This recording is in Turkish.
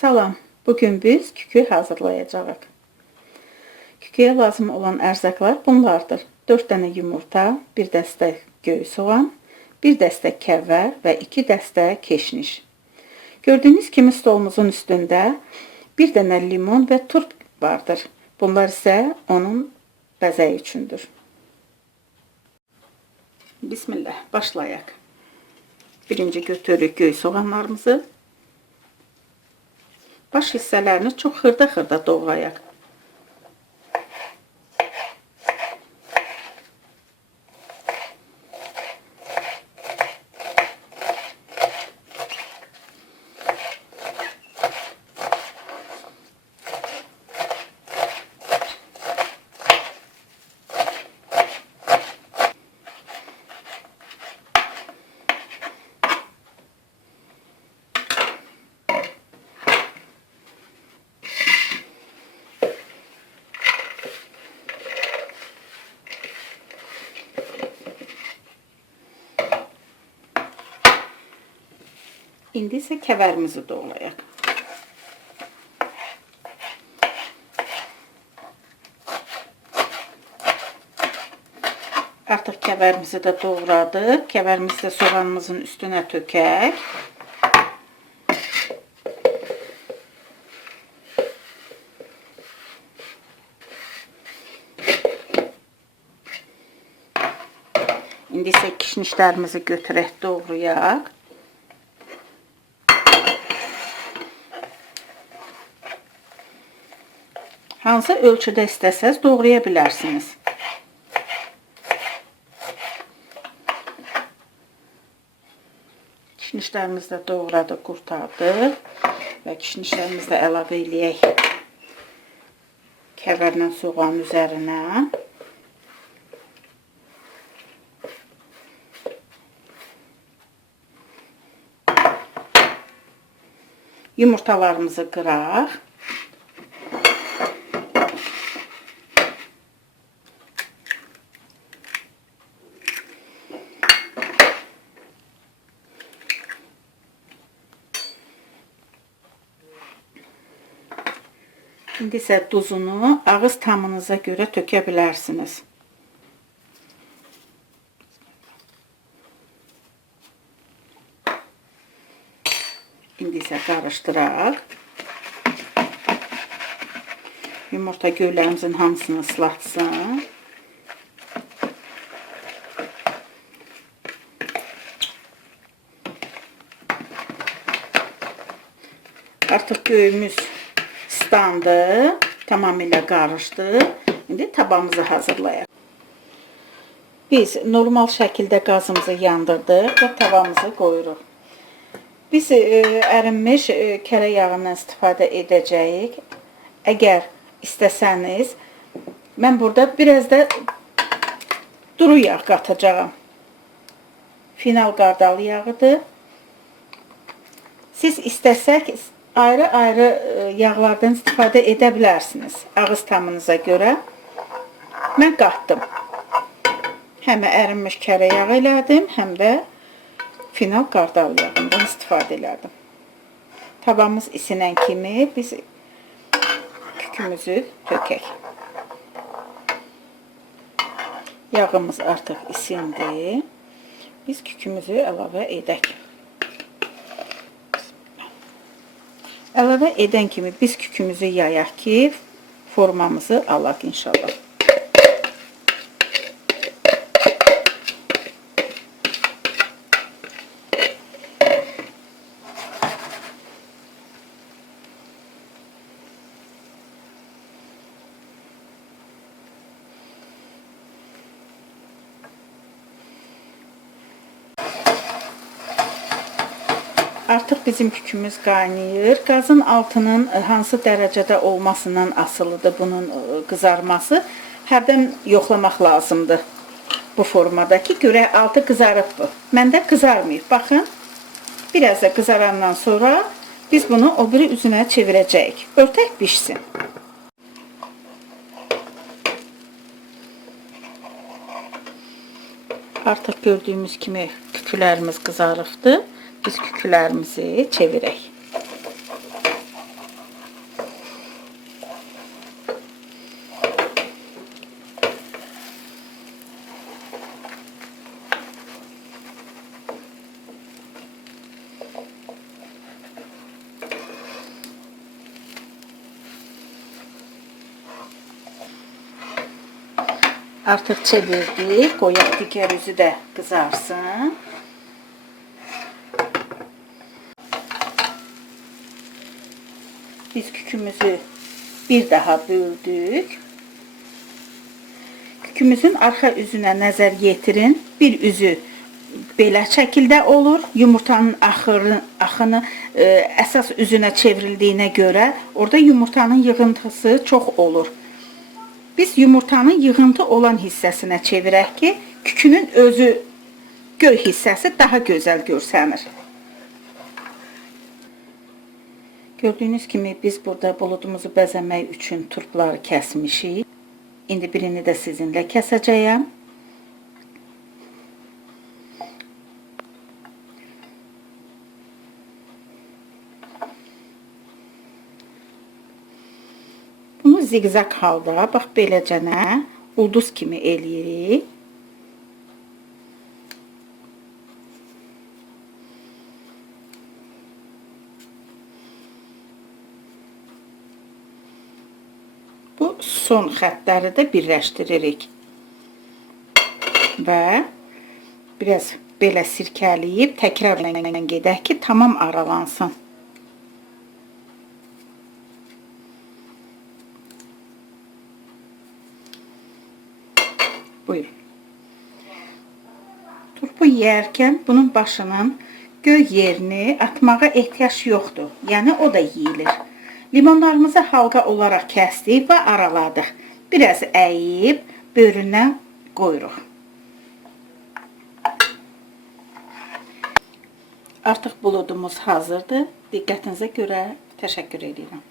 Salam. Bugün biz kükü hazırlayacağıq. Küküyə lazım olan ərzaqlar bunlardır. 4 dənə yumurta, 1 dəstə göy soğan, 1 dəstə kəvvər və 2 dəstə keşniş. Gördüyünüz kimi stolumuzun üstündə 1 dənə limon və turp vardır. Bunlar isə onun bəzəyi üçündür. Bismillah, başlayaq. Birinci götürürük göy soğanlarımızı. Baş hissələrini çox xırda-xırda doğrayaq. İndi isə kəvərimizi doğrayaq. Artıq kəvərimizi də doğradıq. Kəvərimizi də soğanımızın üstünə tökək. İndi isə kişnişlərimizi götürək, doğrayaq. Hansı ölçüdə istəsəz doğraya bilərsiniz. Kişnişlərimizi də doğradıq, qurtardıq və kişnişlərimizi də əlavə eləyək kəvərlə soğanın üzərinə. Yumurtalarımızı qıraq. İndi isə duzunu ağız tamınıza görə tökə bilərsiniz. İndi isə qarışdıraq. Yumurta göylərimizin hamısını ıslatsın. Artıq göyümüz islandı. Tamamilə qarışdı. İndi tabağımızı hazırlayaq. Biz normal şəkildə qazımızı yandırdıq və tavamızı qoyuruq. Biz e, ərinmiş e, kərə yağından istifadə edəcəyik. Əgər istəsəniz, mən burada biraz da duru yağ qatacağam. Final qardalı yağıdır. Siz istəsək ayrı-ayrı e, yağlardan istifadə edə bilərsiniz. Ağız tamınıza görə. Mən qatdım. Həm ərinmiş kərə yağı elədim, həm də final qardal yağından istifadə elədim. Tavamız isinən kimi biz kükümüzü tökək. Yağımız artıq isindi. Biz kükümüzü əlavə edək. Əlavə edən kimi biz kükümüzü yayaq ki, formamızı alaq inşallah. Artıq bizim kükümüz qaynayır. Qazın altının hansı dərəcədə olmasından asılıdır bunun e, qızarması. Hərdən yoxlamaq lazımdır bu formada ki, görək altı qızarıbdır. Məndə qızarmayıb. Baxın, biraz da qızarandan sonra biz bunu o biri üzünə çevirəcəyik. Örtək bişsin. Artıq gördüyümüz kimi kükülərimiz qızarıbdır biz kükülerimizi çevirek. Artık çevirdik. Koyak diğer yüzü de kızarsın. Biz kükümüzü bir daha böldük. Kükümüzün arxa üzünə nəzər yetirin. Bir üzü belə şəkildə olur. Yumurtanın axırı, axını e, əsas üzünə çevrildiyinə görə orada yumurtanın yığıntısı çox olur. Biz yumurtanın yığıntı olan hissəsinə çevirək ki, kükünün özü göy hissəsi daha gözəl görsənir. Gördüyünüz kimi biz burada buludumuzu bəzəmək üçün turpları kəsmişik. İndi birini də sizinlə kəsəcəyəm. Bunu ziqzaq halda, bax beləcənə ulduz kimi eləyirik. Bu son xəttləri də birləşdiririk. Və biraz belə sirkələyib təkrarla gedək ki, tamam aralansın. Buyurun. Turpu yeyərkən bunun başının göy yerini atmağa ehtiyac yoxdur. Yəni o da yeyilir. Limonlarımızı halqa olaraq kəsdik və araladıq. Biraz əyib böyründən qoyuruq. Artıq buludumuz hazırdır. Diqqətinizə görə təşəkkür edirəm.